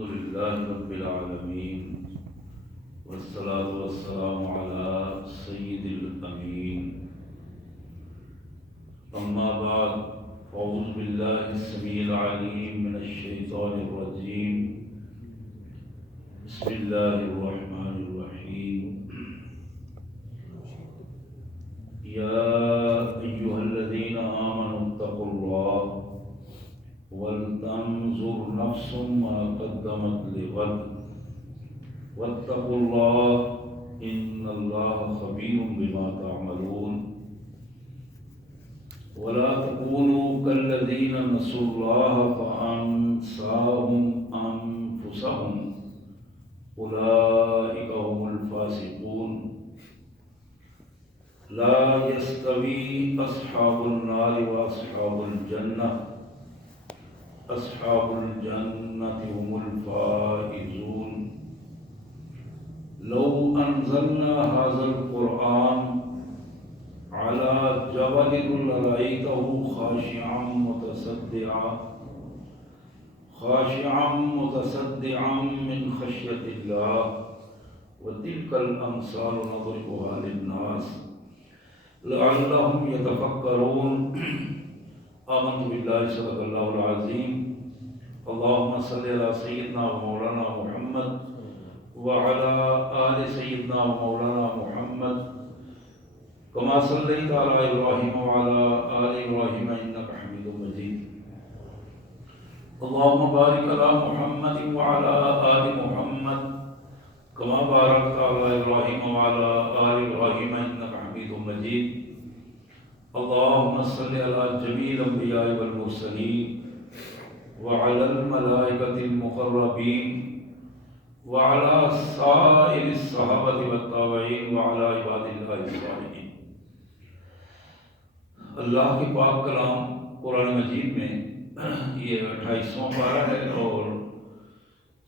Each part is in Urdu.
لله رب العالمين والصلاة والسلام على سيد الأمين. أما بعد، أعوذ بالله السميع العليم من الشيطان الرجيم. بسم الله الرحمن الرحيم. يا أيها الذين آمنوا اتقوا الله ولتنظر نفس ما قدمت لغد واتقوا الله إن الله خبير بما تعملون. ولا تكونوا كالذين نسوا الله فأنساهم أنفسهم أولئك هم الفاسقون. لا يستوي أصحاب النار وأصحاب الجنة أصحاب الجنة هم الفائزون. لو أنزلنا هذا القرآن على جبل لرأيته خاشعا متصدعا من خشية الله وتلك الأمثال نضربها للناس لعلهم يتفكرون. آمنت بالله صدق الله العظيم. اللهم صل على سيدنا ومولانا محمد وعلى آل سيدنا ومولانا محمد كما صليت على إبراهيم وعلى آل إبراهيم إنك حميد مجيد. اللهم بارك على محمد وعلى آل محمد كما باركت على إبراهيم وعلى آل إبراهيم إنك حميد مجيد. اللهم صل على جميع الأنبياء والمرسلين وعلى الملائكة المقربين وعلى سائر الصحابة والتابعين وعلى عباد الله الصالحين. اللہ کے پاک کلام قرآن مجید میں یہ 28واں پارہ ہے اور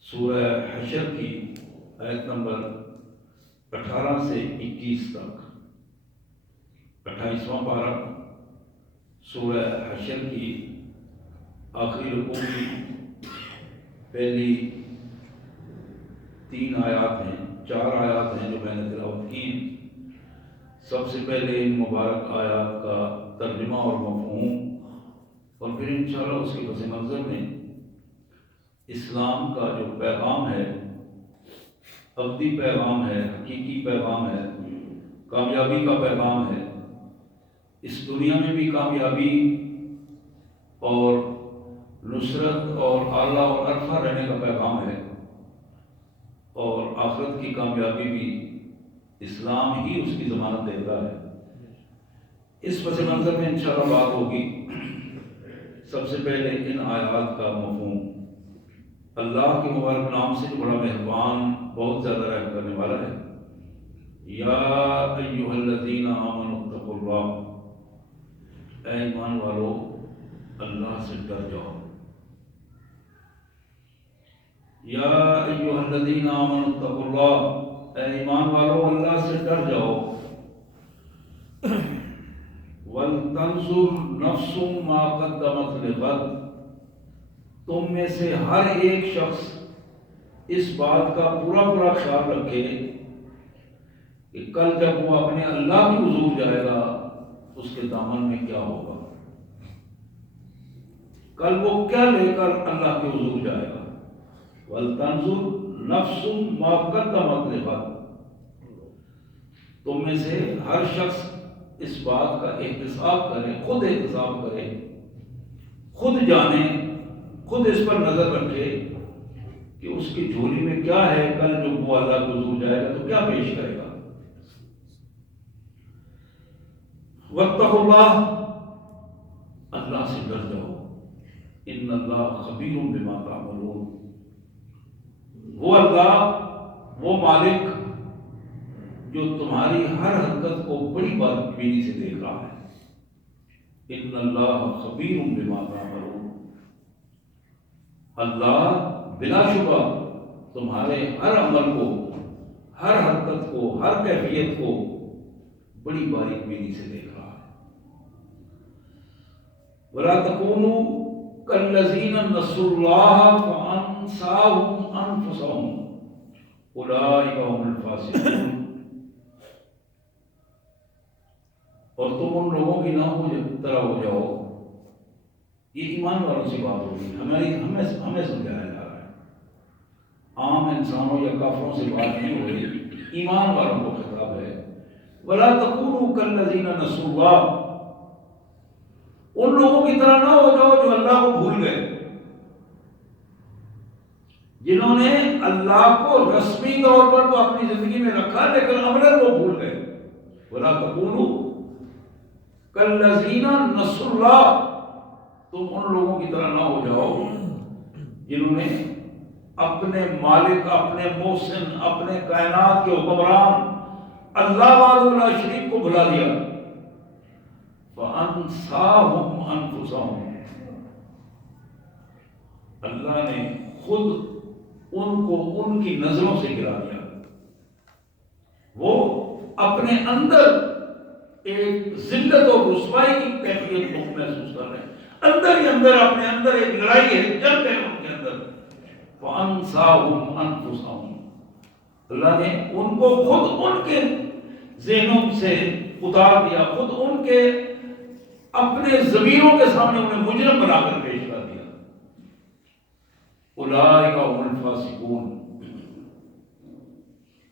سورہ حشر کی آیت نمبر 18 سے 21 تک. 28واں پارہ سورہ حشر کی آخری رکوع کی پہلی 3 آیات ہیں، 4 آیات ہیں جو میں نے تلاوت کی. سب سے پہلے ان مبارک آیات کا ترجمہ اور مفہوم، اور پھر انشاءاللہ اس کے پس منظر میں اسلام کا جو پیغام ہے، ابدی پیغام ہے، حقیقی پیغام ہے، کامیابی کا پیغام ہے، اس دنیا میں بھی کامیابی اور نصرت اور اعلیٰ اور عرفہ رہنے کا پیغام ہے، اور آخرت کی کامیابی بھی اسلام ہی اس کی ضمانت دیتا ہے. اس پس منظر میں انشاءاللہ بات ہوگی. سب سے پہلے ان آیات کا مفہوم. اللہ کے مبارک نام سے جو بڑا مہربان، بہت زیادہ رحم کرنے والا ہے. یا ایھا الذین آمنوا اتقوا اللہ، اے ایمان والو اللہ سے ڈر جاؤ. یا ایھا الذین آمنوا اتقوا اللہ، اے ایمان والو اللہ سے ڈر جاؤ. وَلْتَنْظُرْ نَفْسٌ مَا قَدَّمَتْ لِغَدٍ، تم میں سے ہر ایک شخص اس بات کا پورا خیال رکھے کہ کل جب وہ اپنے اللہ کے حضور جائے گا اس کے دامن میں کیا ہوگا، کل وہ کیا لے کر اللہ کے حضور جائے گا. وَلْتَنْظُرْ نَفْسٌ مَا قَدَّمَتْ لِغَدٍ، تم میں سے ہر شخص اس بات کا احتساب کرے، خود احتساب کرے، خود جانے، خود اس پر نظر رکھے کہ اس کی جھولی میں کیا ہے، کل جو وہ اللہ کے حضور جائے گا تو کیا پیش کرے گا. واتقوا اللہ، اللہ سے ڈر جاؤ. ان اللہ خبیر بما تعملون، وہ اللہ، وہ مالک جو تمہاری ہر حرکت کو بڑی بینی سے دیکھ رہا ہے. ان اللہ خبیر بما تعملون، اللہ بلا شبہ تمہارے ہر عمل کو، ہر حرکت کو، ہر کیفیت کو بڑی باریک بینی سے دیکھ رہا ہے. وَلَا تَكُونُوا کالذین نسوا اللہ فانساہم انفسہم اولئک هم الفاسقون، اور تم ان لوگوں کی نہ طرح ہو جاؤ. یہ ایمان والوں سے بات ہوگی، ہمیں سمجھایا جا رہا ہے. عام انسانوں یا کافروں سے بات نہیں ہو رہی، ایمان والوں کو خطاب ہے. وَلَا تَكُونُوا كَالَّذِينَ نَسُوا اللَّهَ، ان لوگوں کی طرح نہ ہو جاؤ جو اللہ کو بھول گئے، جنہوں نے اللہ کو رسمی طور پر تو اپنی زندگی میں رکھا لیکن عملاً وہ بھول گئے. وَلَا تَكُونُوا كَالَّذِينَ نَسُوا اللَّهَ، تم ان لوگوں کی طرح نہ ہو جاؤ جنہوں نے اپنے مالک، اپنے محسن، اپنے کائنات کے حکمران اللہ وحدہ لا شریک کو بھلا دیا. فَأَنسَاهُمْ أَنفُسَهُمْ، اللہ نے خود ان کو ان کی نظروں سے گرا دیا. وہ اپنے اندر ایک ذلت اور رسوائی کی کیفیت کو محسوس کر رہے ہیں. اندر ہی اندر اپنے اندر ایک لڑائی ہے، جنگ ہے ان کے اندر. فَأَنسَاهُمْ أَنفُسَهُمْ، اللہ نے ان کو خود ان کے ذہنوں سے اتار دیا، خود ان کے اپنے ضمیروں کے سامنے انہیں مجرم بنا کر پیش کر دیا. اولئک هم الفاسقون،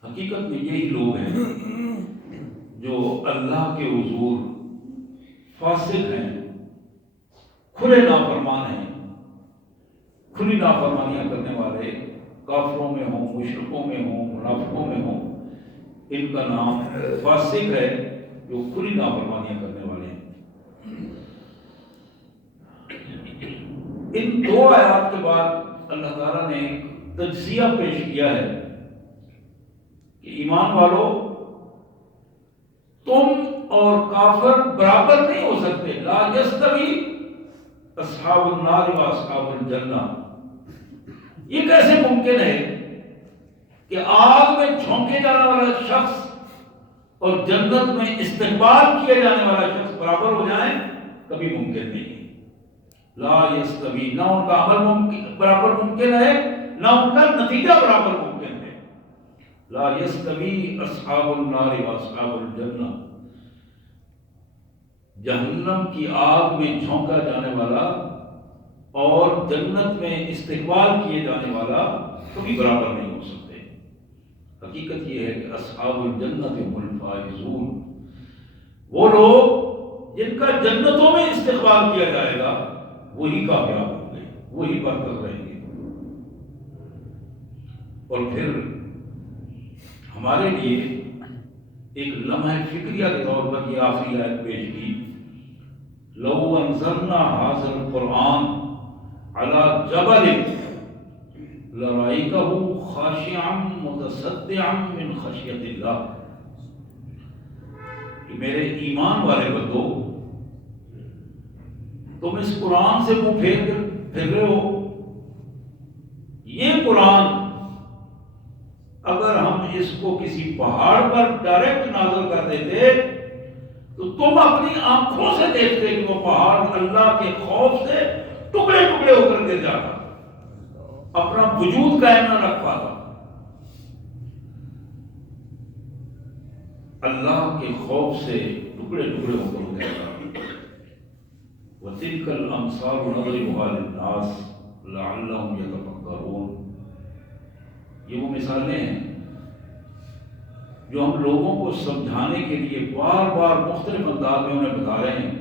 حقیقت میں یہی لوگ ہیں جو اللہ کے حضور فاسق ہیں، کھلے نافرمان ہیں. کھلی نافرمانیاں کرنے والے کافروں میں ہوں، مشرکوں میں ہوں، منافقوں میں ہوں، ان کا نام فاسق ہے، جو کھلی نافرمانیاں کرنے والے ہیں. ان دو آیات کے بعد اللہ تعالیٰ نے ایک تجزیہ پیش کیا ہے کہ ایمان والو، تم اور کافر برابر نہیں ہو سکتے. لا یستوی اصحاب النار و اصحاب الجنہ. یہ کیسے ممکن ہے کہ آگ میں جھونکے جانے والا شخص اور جنت میں استقبال کیا جانے والا شخص برابر ہو جائیں؟ کبھی ممکن نہیں. لا یستوی، نہ ان کا عمل برابر ممکن ہے، نہ ان کا نتیجہ برابر ممکن ہے. لا یستوی اصحاب النار و اصحاب الجنہ، جہنم کی آگ میں جھونکا جانے والا اور جنت میں استقبال کیے جانے والا کبھی برابر نہیں ہو سکتے. حقیقت یہ ہے کہ اصحاب الجنت هم الفائزون، وہ لوگ جن کا جنتوں میں استقبال کیا جائے گا وہی کامیاب ہوں گے، وہی برکت رہیں گے. اور پھر ہمارے لیے ایک لمحہ فکریہ کے طور پر یہ آخری آیت پیش کی. لو انزلنا هذا القرآن على جبل لرأيته خاشعا متصدعا من خشية اللہ، کہ میرے ایمان والے بندو، تم اس قرآن سے منہ پھیر رہے ہو. یہ قرآن اگر ہم اس کو کسی پہاڑ پر ڈائریکٹ نازل کر دیتے تو تم اپنی آنکھوں سے دیکھتے کہ وہ پہاڑ اللہ کے خوف سے ٹکڑے ٹکڑے ہو کر گر جاتا، اپنا وجود قائم نہ رکھ پاتا. اللہ کے خوف سے ٹکڑے ٹکڑے ہو کر گر جاتا. وَتِلْكَ الْأَمْثَالُ نَضْرِبُهَا لِلنَّاسِ لَعَلَّهُمْ يَتَفَكَّرُونَ. یہ وہ مثالیں ہیں جو ہم لوگوں کو سمجھانے کے لیے بار بار مختلف انداز میں انہیں بتا رہے ہیں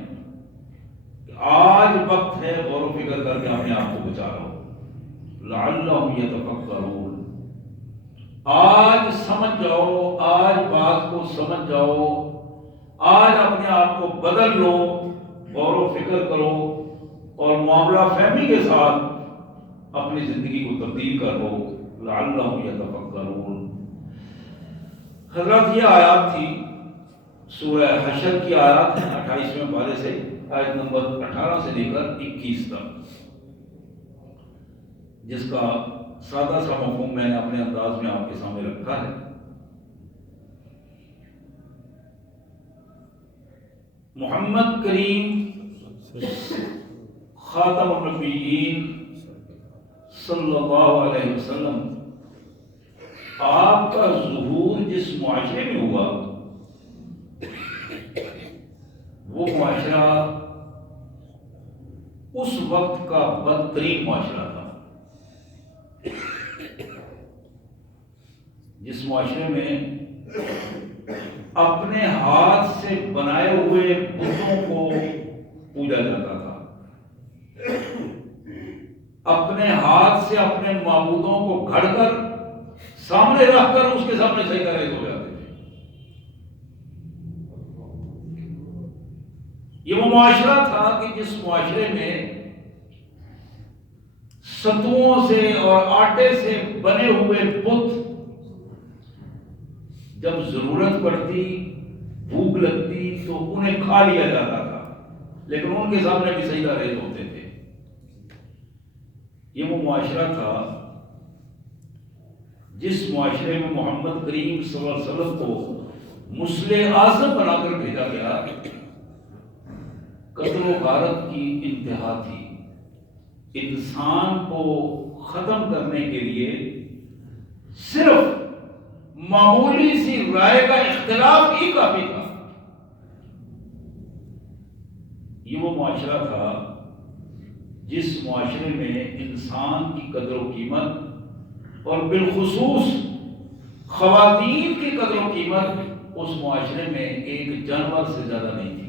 کہ آج وقت ہے غور و فکر کر کے اپنے آپ کو بچا لو. لعلہم یتفکرون، آج سمجھ جاؤ، آج بات کو سمجھ جاؤ، آج اپنے آپ کو بدل لو، غور و فکر کرو اور معاملہ فہمی کے ساتھ اپنی زندگی کو تبدیل کر لو. لعلہم یتفکرون. حضرات یہ آیات تھی سورہ حشر کی آیات ہیں 28ویں پارے سے آیت نمبر 18 سے لے کر 21 تک، جس کا سادہ سا مفہوم میں نے اپنے انداز میں آپ کے سامنے رکھا ہے. محمد کریم خاتم النبیین صلی اللہ علیہ وسلم آپ کا ظہور جس معاشرے میں ہوا وہ معاشرہ اس وقت کا بدترین معاشرہ تھا. جس معاشرے میں اپنے ہاتھ سے بنائے ہوئے بتوں کو پوجا جاتا تھا, اپنے ہاتھ سے اپنے معبودوں کو گھڑ کر سامنے رکھ کر اس کے سامنے سجدہ ریز ہو جاتے تھے. یہ وہ معاشرہ تھا کہ جس معاشرے میں ستوؤں سے اور آٹے سے بنے ہوئے بت جب ضرورت پڑتی, بھوک لگتی تو انہیں کھا لیا جاتا تھا, لیکن ان کے سامنے بھی سجدہ ریز ہوتے تھے. یہ وہ معاشرہ تھا جس معاشرے میں محمد کریم صلی اللہ علیہ وسلم کو مصلح اعظم بنا کر بھیجا گیا. قتل و غارت کی انتہا تھی. انسان کو ختم کرنے کے لیے صرف معمولی سی رائے کا اختلاف ہی کافی تھا. یہ وہ معاشرہ تھا جس معاشرے میں انسان کی قدر و قیمت اور بالخصوص خواتین کی قدر و قیمت اس معاشرے میں ایک جانور سے زیادہ نہیں تھی.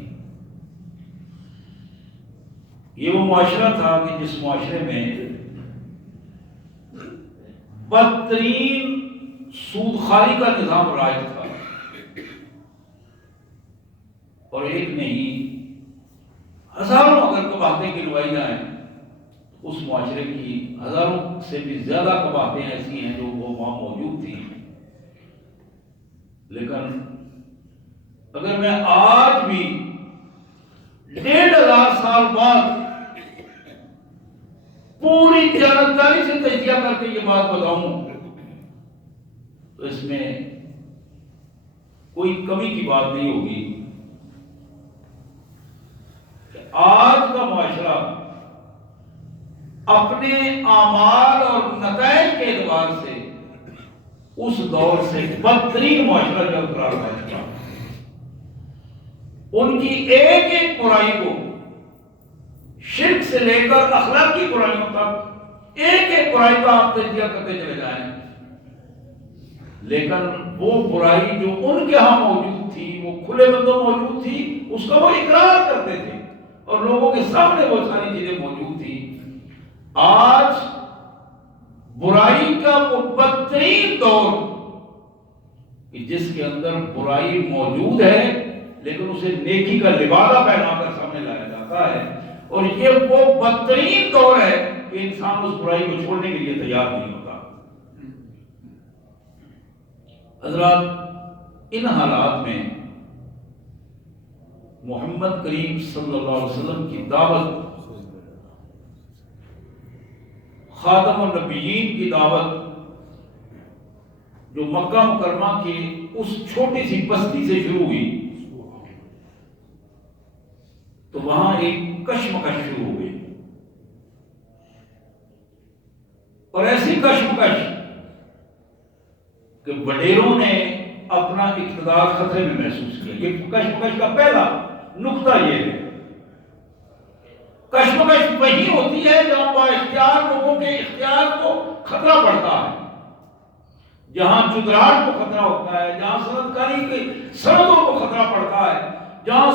یہ وہ معاشرہ تھا کہ جس معاشرے میں بدترین سود خواری کا نظام رائج تھا, اور ایک نہیں ہزاروں اگر قباحتیں گنوائی جائیں اس معاشرے کی ہزاروں سے بھی زیادہ قباحتیں ایسی ہیں جو وہ وہاں موجود تھیں. لیکن اگر میں آج بھی 1500 سال بعد پوری دیانتداری سے تجزیہ کر کے یہ بات بتاؤں تو اس میں کوئی کمی کی بات نہیں ہوگی کہ آج کا معاشرہ اپنے اعمال اور نتائج کے اعتبار سے اس دور سے بدترین معاشرہ جو قرار پا چکا. ان کی ایک ایک برائی کو شرک سے لے کر اخلاقی برائیوں تک ایک ایک برائی کا آپ تجزیہ کرتے چلے جائیں, لیکن وہ برائی جو ان کے ہاں موجود تھی, وہ کھلے بندوں موجود تھی, اس کا وہ اقرار کرتے تھے اور لوگوں کے سامنے وہ ساری چیزیں موجود تھی. آج برائی کا وہ بدترین دور کہ جس کے اندر برائی موجود ہے لیکن اسے نیکی کا لبادہ پہنا کر سامنے لایا جاتا ہے, اور یہ وہ بدترین دور ہے کہ انسان اس برائی کو چھوڑنے کے لیے تیار نہیں ہوتا. حضرات, ان حالات میں محمد کریم صلی اللہ علیہ وسلم کی دعوت, خاتم النبیین کی دعوت جو مکہ مکرمہ کی اس چھوٹی سی بستی سے شروع ہوئی تو وہاں ایک کشمکش شروع ہو گئی, اور ایسی کشمکش کہ وڈیروں نے اپنا اقتدار خطرے میں محسوس کیا. یہ کشمکش کا پہلا نقطہ یہ ہے, کشمکش وہی ہوتی ہے جہاں با اختیار لوگوں کے اختیار کو خطرہ پڑتا ہے, جہاں جدراٹ کو خطرہ ہوتا ہے, جہاں صنعتکاری کی صنعتوں کو خطرہ پڑتا ہے, جہاں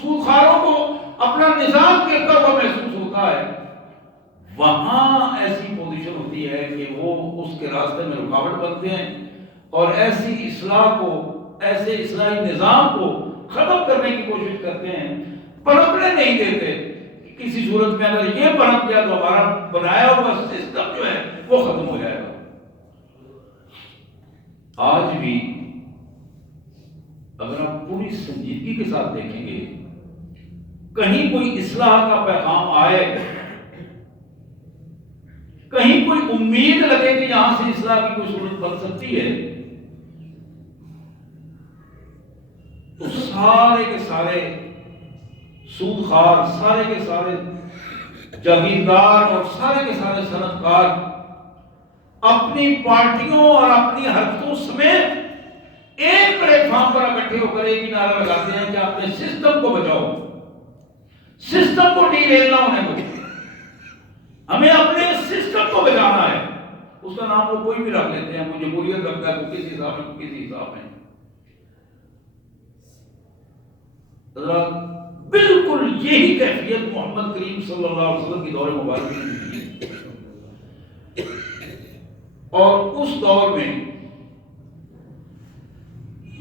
سودخاروں کو اپنا نظام گرتا ہوا محسوس ہوتا ہے, وہاں ایسی پوزیشن ہوتی ہے کہ وہ اس کے راستے میں رکاوٹ بنتے ہیں اور ایسی اصلاح کو, ایسے اصلاحی نظام کو ختم کرنے کی کوشش کرتے ہیں, پنپنے نہیں دیتے. کسی صورت میں اگر یہ پنپ گیا تو ہمارا بنایا ہوا سسٹم جو ہے وہ ختم ہو جائے گا. آج بھی اگر آپ پوری سنجیدگی کے ساتھ دیکھیں گے, کہیں کوئی اصلاح کا پیغام آئے, کہیں کوئی امید لگے کہ یہاں سے اصلاح کی کوئی صورت بن سکتی ہے, تو سارے کے سارے سود خوار, سارے کے سارے جاگیردار اور سارے کے سارے صنعت کار اپنی پارٹیوں اور اپنی حرکتوں سمیت ایک پلیٹ فارم پر اکٹھے ہو کر ایک ہی نعرہ لگاتے ہیں کہ اپنے سسٹم کو بچاؤ، سسٹم کو نہیں لینا ہونے کو، ہمیں اپنے سسٹم کو بچانا ہے۔ اس کا نام وہ کوئی بھی رکھ لیتے ہیں، وہ جمہوریت رکھتا ہے، وہ کس حساب میں کسی حساب میں۔ حضرات بالکل یہی کیفیت محمد کریم صلی اللہ علیہ وسلم کی دور مبارک میں تھی، اور اس دور میں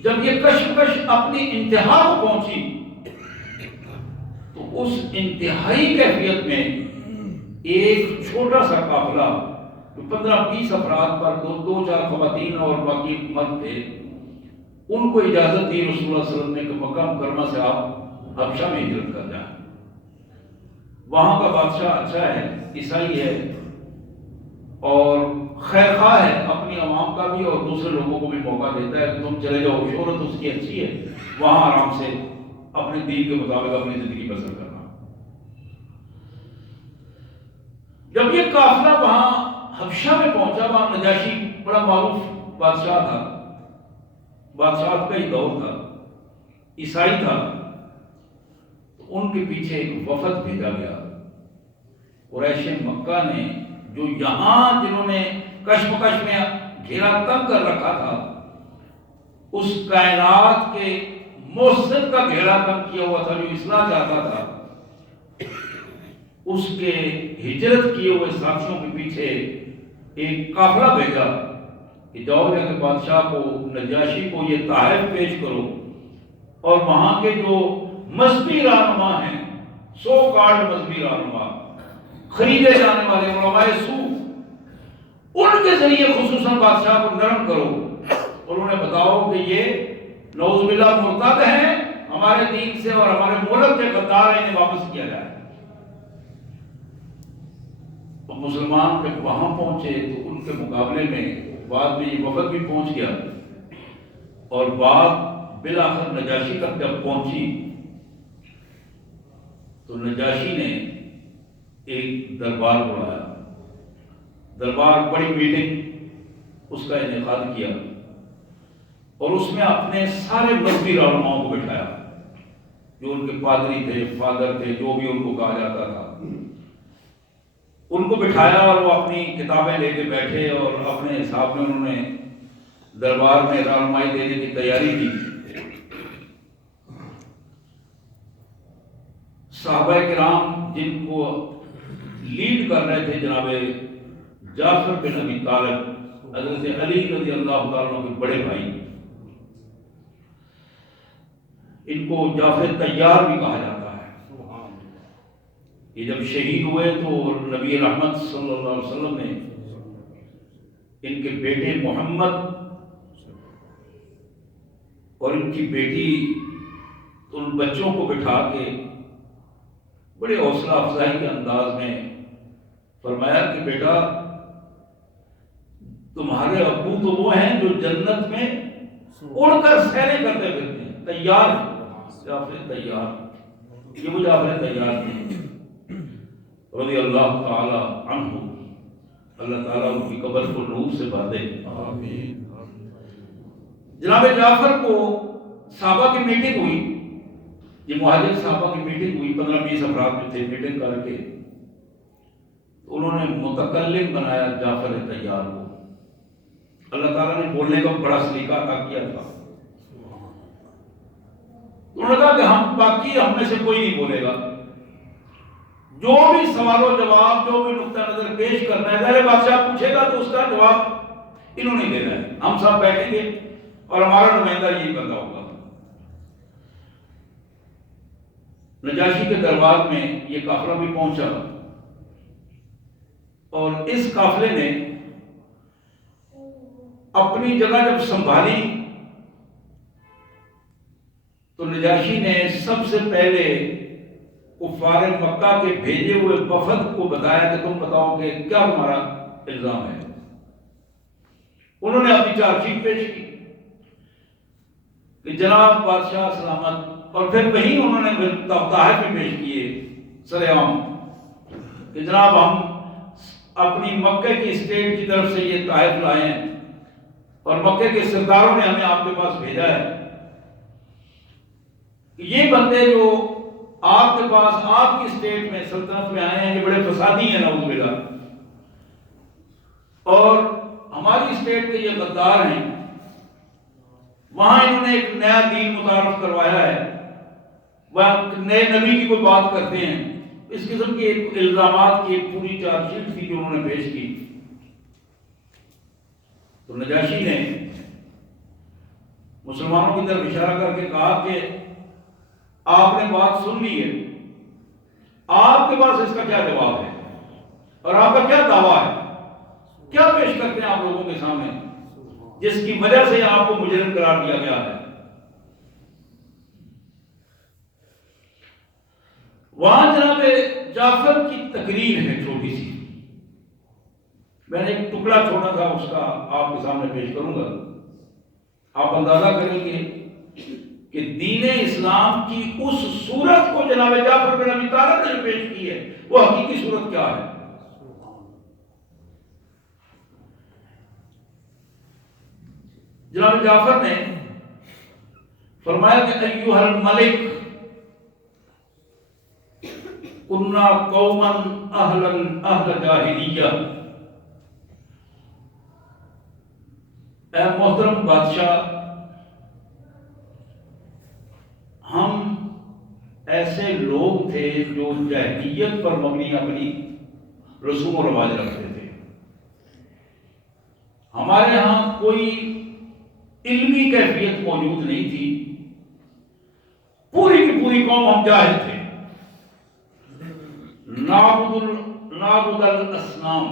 جب یہ کشمکش اپنی انتہا کو پہنچی تو اس انتہائی کیفیت میں ایک چھوٹا سا قافلہ جو 15-20 افراد پر دو چار خواتین اور باقی مرد تھے، ان کو اجازت دی رسول اللہ صلی اللہ علیہ وسلم نے کہ مکہ مکرمہ سے آپ حبشہ میں ہجرت کر جائیں، وہاں کا بادشاہ اچھا ہے، عیسائی ہے اور خیر خواہ ہے، اپنی عوام کا بھی اور دوسرے لوگوں کو بھی موقع دیتا ہے کہ تم چلے جاؤ، شہرت اس کی اچھی ہے، وہاں آرام سے اپنے دین کے مطابق اپنی زندگی بسر کرنا۔ جب یہ قافلہ وہاں حبشہ میں پہنچا، وہاں نجاشی بڑا معروف بادشاہ تھا، بادشاہ کا ہی دور تھا، عیسائی تھا، تو ان کے پیچھے ایک وفد بھیجا گیا۔ قریش مکہ نے جو یہاں جنہوں نے کشمکش میں گھیرا تنگ کر رکھا تھا، اس کائنات کے محسن کا گھیرا تنگ کیا ہوا تھا، جو اصلاح چاہتا تھا، اس کے ہجرت کیے ہوئے ساتھیوں کے پیچھے ایک قافلہ بھیجا کہ جاؤ جا کے بادشاہ کو، نجاشی کو یہ تحائف پیش کرو، اور وہاں کے جو مذہبی رہنما ہیں، 100 کارڈ مذہبی رہنما، خریدے جانے والے علماء سو، ان کے ذریعے خصوصاً بادشاہ کو نرم کرو اور انہیں بتاؤ کہ یہ نعوذ باللہ مرتد ہیں، ہمارے دین سے اور ہمارے ملک کے غدار ہیں، انہیں واپس کیا جائے۔ اور مسلمان جب وہاں پہنچے تو ان کے مقابلے میں بعد میں یہ وفد بھی پہنچ گیا، اور بات بالآخر نجاشی تک جب پہنچی تو نجاشی نے ایک دربار بلایا، دربار بڑی میٹنگ اس کا انعقاد کیا، اور اس میں اپنے سارے مذہبی رہنماؤں کو بٹھایا، جو ان کے پادری تھے، فادر تھے، جو بھی ان کو کہا جاتا تھا، ان کو بٹھایا، اور وہ اپنی کتابیں لے کے بیٹھے اور اپنے حساب میں انہوں نے دربار میں رہنمائی دینے کی تیاری کی۔ صحابہ کرام جن کو لیڈ کر رہے تھے جناب جعفر بن ابی طالب، حضرت علی رضی اللہ تعالیٰ عنہ کے بڑے بھائی، ان کو جعفر طیار بھی کہا جاتا ہے۔ یہ جب شہید ہوئے تو نبی رحمت صلی اللہ علیہ وسلم نے ان کے بیٹے محمد اور ان کی بیٹی، ان بچوں کو بٹھا کے بڑے حوصلہ افزائی کے انداز میں فرمایا کہ بیٹا، تمہارے ابو تو وہ ہیں جو جنت میں اڑ کر سیریں کرتے پھرتے ہیں، تیار جعفر تیار، یہ وہ جعفر تیار تھے رضی اللہ تعالی عنہ، اللہ تعالیٰ ان کی قبر کو نور سے بھر دے، آمین۔ جناب جعفر کو صحابہ کی میٹنگ ہوئی، یہ مہاجر صحابہ کی میٹنگ ہوئی، 15-20 افراد جو تھے، میٹنگ کر کے انہوں نے متکلم بنایا جعفر طیار کو۔ اللہ تعالیٰ نے بولنے کا بڑا سلیقہ عطا کیا تھا، انہوں نے کہا کہ ہم میں سے کوئی نہیں بولے گا، جو بھی سوال و جواب، جو بھی نقطہ نظر پیش کرنا ہے، ظاہر بادشاہ پوچھے گا تو اس کا جواب انہوں نے دینا ہے، ہم سب بیٹھیں گے اور ہمارا نمائندہ یہی بندہ ہوگا۔ نجاشی کے دربار میں یہ قافلہ بھی پہنچا، اور اس قافلے نے اپنی جگہ جب سنبھالی تو نجاشی نے سب سے پہلے کفار مکہ کے بھیجے ہوئے وفد کو بتایا کہ تم بتاؤ کہ کیا تمہارا الزام ہے۔ انہوں نے اپنی چارج شیٹ پیش کی کہ جناب بادشاہ سلامت، اور پھر وہیں انہوں نے تحائف بھی پیش کیے سر عام کہ جناب ہم اپنی مکہ کی اسٹیٹ کی طرف سے یہ تحائف لائے ہیں اور مکہ کے سرداروں نے ہمیں آپ کے پاس بھیجا ہے. یہ بندے جو آپ کے پاس آپ کی اسٹیٹ میں سلطنت میں آئے ہیں یہ بڑے فسادی ہیں نعوذ باللہ، اور ہماری اسٹیٹ کے یہ غدار ہیں. وہاں انہوں نے ایک نیا دین متعارف کروایا ہے، وہ نئے نبی کی کوئی بات کرتے ہیں. اس قسم کے ایک الزامات کی ایک پوری چارج شیٹ تھی جو انہوں نے پیش کی. تو نجاشی نے مسلمانوں کی طرف اشارہ کر کے کہا کہ آپ نے بات سن لی ہے، آپ کے پاس اس کا کیا جواب ہے اور آپ کا کیا دعویٰ ہے، کیا پیش کرتے ہیں آپ لوگوں کے سامنے جس کی وجہ سے آپ کو مجرم قرار دیا گیا ہے. وہاں جناب جعفر کی تقریر ہے چھوٹی سی، میں نے ایک ٹکڑا چھوٹا تھا اس کا آپ کے سامنے پیش کروں گا. آپ اندازہ کریں گے کہ دین اسلام کی اس صورت کو جناب جعفر بن ابی طالب نے پیش کی ہے وہ حقیقی صورت کیا ہے. جناب جعفر نے فرمایا کہ ایھا الملک کنا قوما اہل جاہلیہ، اے محترم بادشاہ ہم ایسے لوگ تھے جو جاہلیت پر مبنی اپنی رسوم و رواج رکھتے تھے. ہمارے ہاں کوئی علمی کیفیت موجود نہیں تھی، پوری کی پوری قوم ہم جاہل تھے. نعبد الاسنام،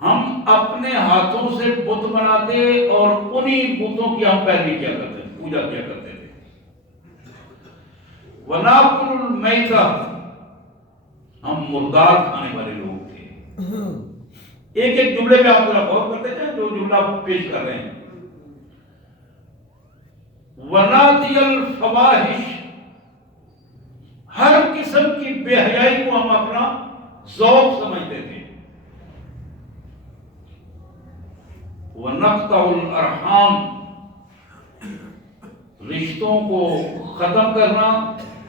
ہم اپنے ہاتھوں سے بت بناتے اور انہی بتوں کی ہم پیروی کیا کرتے تھے، پوجا کیا کرتے تھے. وناکل المیتہ، ہم مردار کھانے والے لوگ تھے. ایک ایک جملے پہ آپ ذرا غور کرتے ہیں جو جملہ آپ پیش کر رہے ہیں. وناتی الفواحش، ہر قسم کی بے حیائی کو ہم اپنا ذوق سمجھتے تھے. وَنَقْطَعُ الْأَرْحَامِ، رشتوں کو ختم کرنا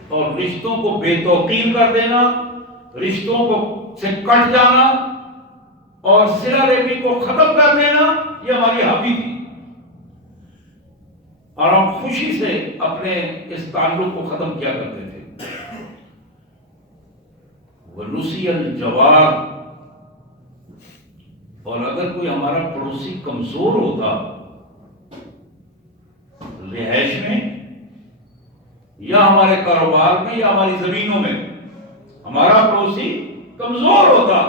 اور رشتوں کو بے توقیر کر دینا، رشتوں کو سے کٹ جانا اور صلہ رحمی کو ختم کر دینا، یہ ہماری ہابی تھی اور ہم خوشی سے اپنے اس تعلق کو ختم کیا کرتے تھے. وَنُسِيَ الْجَوَارِ، اور اگر کوئی ہمارا پڑوسی کمزور ہوتا رہائش میں یا ہمارے کاروبار میں یا ہماری زمینوں میں، ہمارا پڑوسی کمزور ہوتا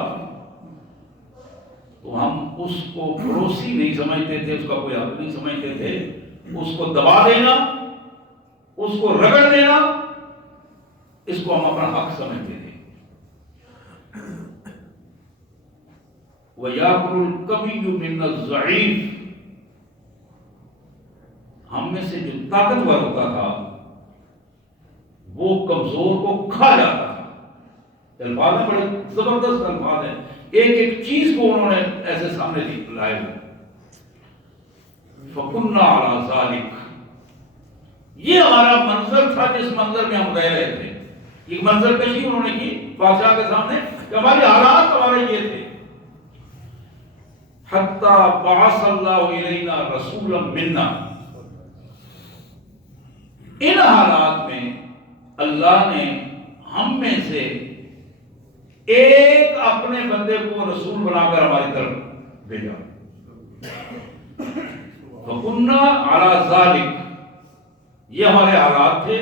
تو ہم اس کو پڑوسی نہیں سمجھتے تھے، اس کا کوئی حق نہیں سمجھتے تھے. اس کو دبا دینا، اس کو رگڑ دینا، اس کو ہم اپنا حق سمجھتے تھے. وَيَأْكُلُ الْقَوِيُّ مِنَ الضَّعِيفِ، ہم میں سے جو طاقتور ہوتا تھا وہ کمزور کو کھا جاتا تھا. الفاظ ہیں بڑے زبردست الفاظ ہیں، ایک ایک چیز کو انہوں نے ایسے سامنے لائے. فَكُنَّا عَلَى ذَلِكَ، یہ ہمارا منظر تھا جس منظر میں ہم رہ رہے تھے. ایک منظر کشی انہوں نے کی بادشاہ کے سامنے کہ ہماری حالات ہمارے یہ تھے. حَتَّى بَعَثَ اللَّهُ إِلَيْنَا رَسُولًا مِنَّا، ان حالات میں اللہ نے ہم میں سے ایک اپنے بندے کو رسول بنا کر ہماری طرف بھیجا. فَكُنَّا عَلَى ذَلِكَ، یہ ہمارے حالات تھے.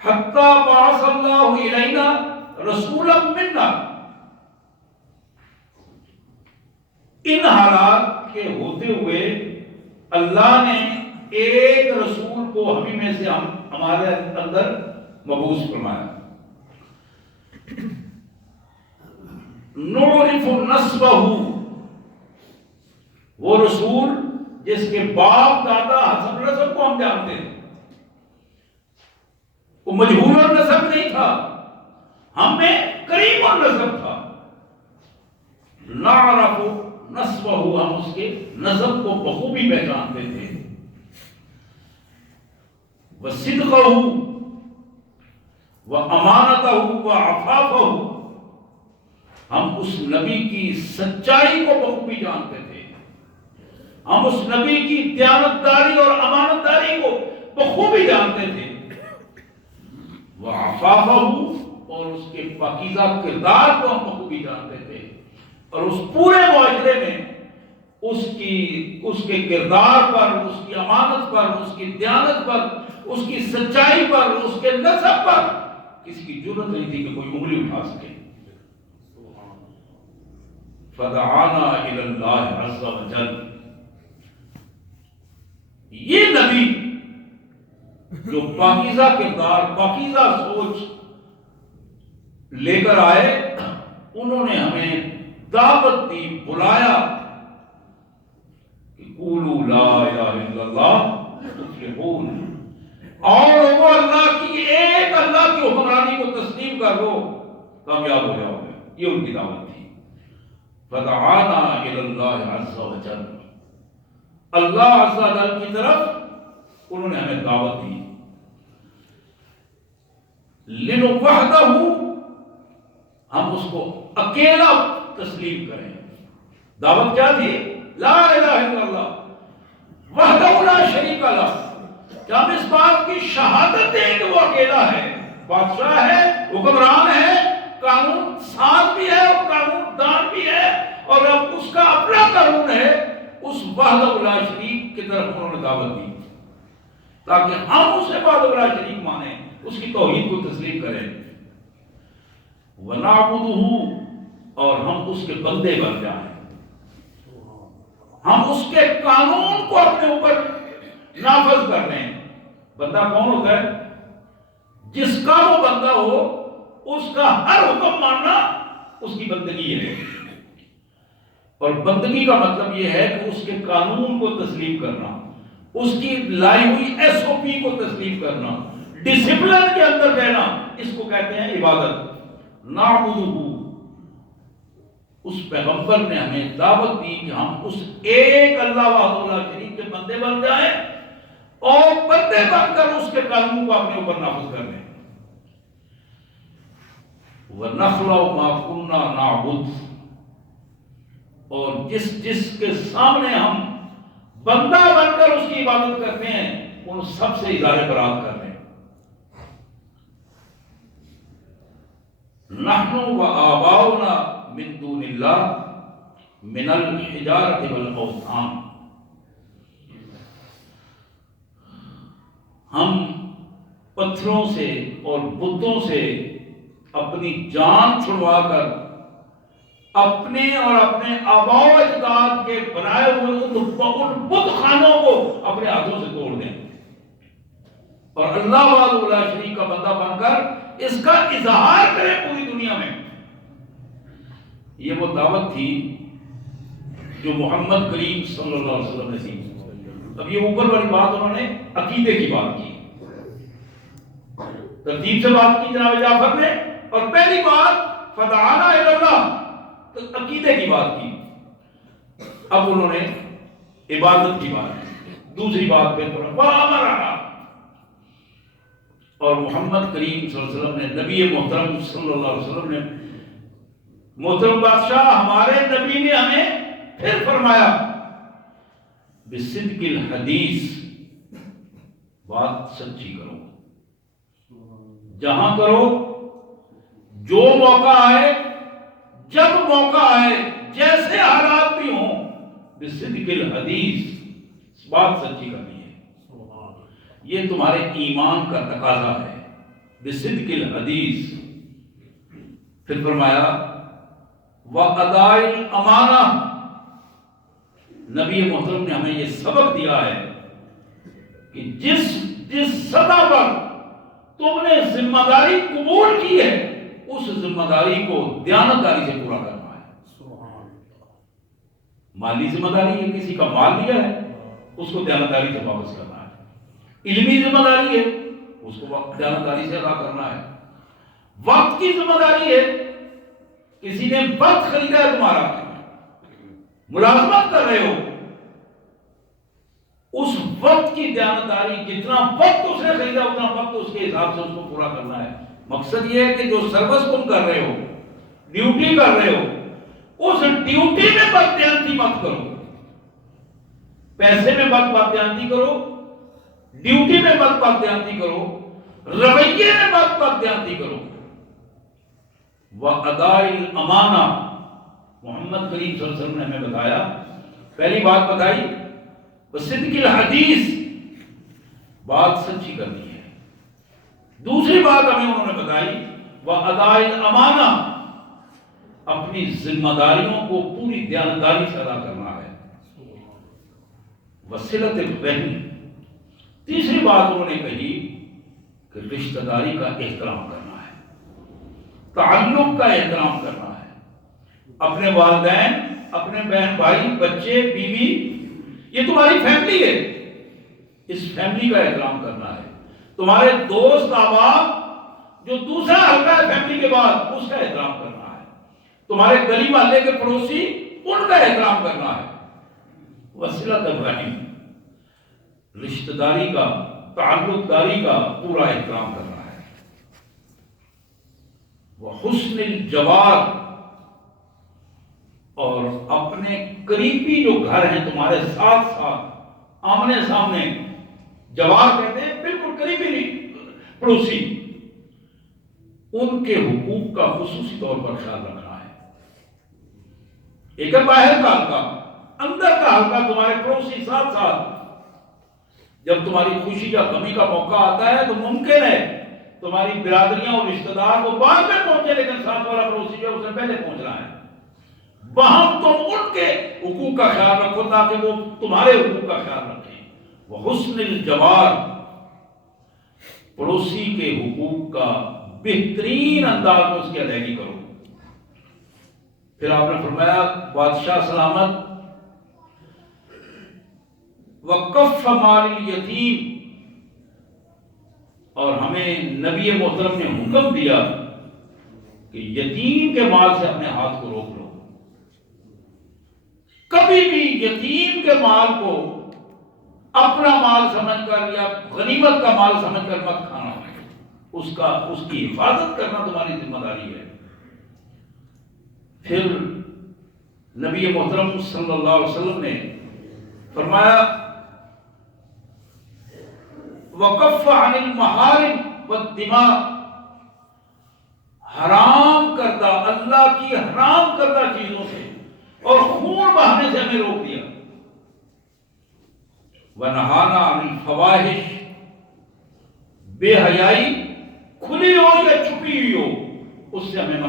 حَتَّى بَعَثَ اللَّهُ إِلَيْنَا رَسُولًا مِنَّا، ان حالات کے ہوتے ہوئے اللہ نے ایک رسول کو ہمیں میں سے ہمارے اندر مبعوث فرمایا. نعرف نسبہ، وہ رسول جس کے باپ دادا حسب نسب کو ہم جانتے ہیں. وہ مجہول النسب نہیں تھا، ہم میں کریم النسب تھا. نعرف نسبہ، ہم اس کے نسب کو بخوبی پہچانتے تھے. وصدقہ وامانتہ وعفافہ، ہم اس نبی کی سچائی کو بخوبی جانتے تھے. ہم اس نبی کی دیانتداری اور امانت داری کو بخوبی جانتے تھے. وعفافہ، اور اس کے پاکیزہ کردار کو ہم بخوبی جانتے تھے. اور اس پورے معاشرے میں اس کے کردار پر، اس کی امانت پر، اس کی دیانت پر، اس کی سچائی پر، اس کے نسب پر کسی کی جرات نہیں تھی کہ کوئی انگلی اٹھا سکے. فدعانا الی اللہ عز وجل، یہ نبی جو پاکیزہ کردار، پاکیزہ سوچ لے کر آئے، انہوں نے ہمیں دعوت دی، بلایا کہ قولوا لا الہ الا اللہ تفلحون، اور وہ اللہ کی ایک اللہ کی حکمرانی کو تسلیم کر لو، کامیاب ہو جاؤ گے. یہ ان کی دعوت تھی. فدعانا الی اللہ عز وجل، اللہ عز وجل کی طرف انہوں نے ہمیں دعوت دی. لنوحدہ، ہم اس کو اکیلا تسلیم کریں. دعوت کیا تھی؟ لا الہ الا اللہ وحدہ لا شریک لہ، کہ ہم اس بات کی شہادت دیں کہ وہ اکیلا ہے، بادشاہ ہے، حکمران ہے، قانون ساز بھی ہے اور قانون دان بھی ہے، اور اب اس کا اپنا قانون ہے. اس وحدہ لا شریک کی طرف انہوں نے دعوت دی تاکہ ہم اسے وحدہ لا شریک مانیں، اس کی توحید کو تسلیم کریں. وَنَعْبُدُهُ، اور ہم اس کے بندے بن جائیں، ہم اس کے قانون کو اپنے اوپر نافذ کر لیں. بندہ کون ہوتا ہے؟ جس کا وہ بندہ ہو اس کا ہر حکم ماننا اس کی بندگی ہے. اور بندگی کا مطلب یہ ہے کہ اس کے قانون کو تسلیم کرنا، اس کی لائی ہوئی ایس او پی کو تسلیم کرنا، ڈسپلن کے اندر رہنا، اس کو کہتے ہیں عبادت. نعبدہ، اس پیغمبر نے ہمیں دعوت دی کہ ہم اس ایک اللہ وحدہ لا شریک کے بندے بن جائیں اور بندے بن کر اس کے قانون کو اپنے اوپر نافذ کر لیں. وَنَخْلَعُ مَا كُنَّا نَعْبُدُ، اور جس کے سامنے ہم بندہ بن کر اس کی عبادت کرتے ہیں ان سب سے اظہار برات کر رہے ہیں. نحن وآباؤنا من دون اللہ من الحجارۃ والاوثان، ہم پتھروں سے اور بتوں سے اپنی جان چھڑوا کر اپنے اور اپنے آباء و اجداد کے بنائے ہوئے ان بت خانوں کو اپنے ہاتھوں سے توڑ دیں اور اللہ وحدہ لا شریک کا بندہ بن کر اس کا اظہار کریں پوری دنیا میں. یہ وہ دعوت تھی جو محمد کریم صلی اللہ علیہ وسلم نے دی. اب یہ اوپر والی بات انہوں نے عقیدے کی بات کی، ترتیب سے بات کی جناب جعفر نے، اور پہلی بات فدعانا الی اللہ، تو عقیدے کی بات کی. اب انہوں نے عبادت کی بات کی، دوسری بات پہ وَأَمَرَنَا، اور محمد کریم صلی اللہ علیہ وسلم نے، نبی محترم صلی اللہ علیہ وسلم نے، محترم بادشاہ ہمارے نبی نے ہمیں پھر فرمایا بِصِدْقِ الْحَدِيثِ، بات سچی کرو، جہاں کرو، جو موقع آئے، جب موقع آئے، جیسے حالات بھی ہوں، بِصِدْقِ الْحَدِيثِ، بات سچی کرنی ہے. یہ تمہارے ایمان کا تقاضا ہے. بِصِدْقِ الْحَدِيثِ، پھر فرمایا وَأَدَاءِ الْأَمَانَةِ، نبی محترم نے ہمیں یہ سبق دیا ہے کہ جس سطح پر تم نے ذمہ داری قبول کی ہے اس ذمہ داری کو دیانتداری سے پورا کرنا ہے. مالی ذمہ داری ہے، کسی کا مال لیا ہے اس کو دیانتداری سے واپس کرنا ہے. علمی ذمہ داری ہے اس کو دیانتداری سے ادا کرنا ہے. وقت کی ذمہ داری ہے. کسی نے وقت خریدا ہے تمہارا, ملازمت کر رہے ہو, اس وقت کی دیانتداری, جتنا وقت اس نے خریدا اتنا وقت اس کے حساب سے اس کو پورا کرنا ہے. مقصد یہ ہے کہ جو سروس تم کر رہے ہو, ڈیوٹی کر رہے ہو, اس ڈیوٹی میں بددیانتی مت کرو. پیسے میں بددیانتی کرو, ڈیوٹی میں بددیانتی کرو, رویے میں بددیانتی کرو. وَأَدَاءِ الْأَمَانَةِ, محمد کریم صلی اللہ علیہ وسلم نے ہمیں بتایا, پہلی بات بتائی وَصِدْقِ الْحَدِيثِ, بات سچی کرنی ہے. دوسری بات ہمیں انہوں نے بتائی وَأَدَاءِ الْأَمَانَةِ, اپنی ذمہ داریوں کو پوری دیانتداری سے ادا کرنا ہے. وَصِلَةِ الرَّحِمِ, تیسری بات انہوں نے کہی کہ رشتہ داری کا احترام کرنا ہے, تعلق کا احترام کرنا ہے. اپنے والدین, اپنے بہن بھائی, بچے, بیوی, یہ تمہاری فیملی ہے, اس فیملی کا احترام کرنا ہے. تمہارے دوست احباب جو دوسرا حلقہ ہے فیملی کے بعد, اس کا احترام کرنا ہے. تمہارے گلی محلے کے پڑوسی, ان کا احترام کرنا ہے. وصلۃ الرحم, رشتہ داری کا, تعلق داری کا پورا احترام کرنا ہے. وحسن الجوار, اور اپنے قریبی جو گھر ہیں تمہارے ساتھ ساتھ, آمنے سامنے, جوار کہتے ہیں بالکل قریبی نہیں, پڑوسی, ان کے حقوق کا خصوصی طور پر خیال رکھنا ہے. ایک ہے باہر کا حلقہ, اندر کا حلقہ تمہارے پڑوسی ساتھ ساتھ. جب تمہاری خوشی یا غمی کا موقع آتا ہے تو ممکن ہے تمہاری برادریاں اور رشتہ دار کو بعد میں پہنچے, لیکن ساتھ والا پڑوسی جو ہے اسے پہلے پہنچنا ہے. وہاں تم ان کے حقوق کا خیال رکھو تاکہ وہ تمہارے حقوق کا خیال رکھیں. وحسن الجوار, پڑوسی کے حقوق کا بہترین انداز میں اس کی ادائیگی کرو. پھر آپ نے فرمایا بادشاہ سلامت, وَقَفَّ مَالِ الْيَتِيمِ, اور ہمیں نبی محترم نے حکم دیا کہ یتیم کے مال سے اپنے ہاتھ کو روک لو. کبھی بھی یتیم کے مال کو اپنا مال سمجھ کر یا غنیمت کا مال سمجھ کر مت کھانا. اس کی حفاظت کرنا تمہاری ذمہ داری ہے. پھر نبی محترم صلی اللہ علیہ وسلم نے فرمایا وَقَفَّ عَنِ الْمَحَارِمِ وَالدِّمَاءِ, حرام کردہ, اللہ کی حرام کردہ چیزوں سے اور خون بہانے سے ہمیں روک دیا. وَنَهَانَا عَنِ الْفَوَاحِشِ, بے حیائی کھلی ہو یا چھپی ہوئی ہو, اس سے ہمیں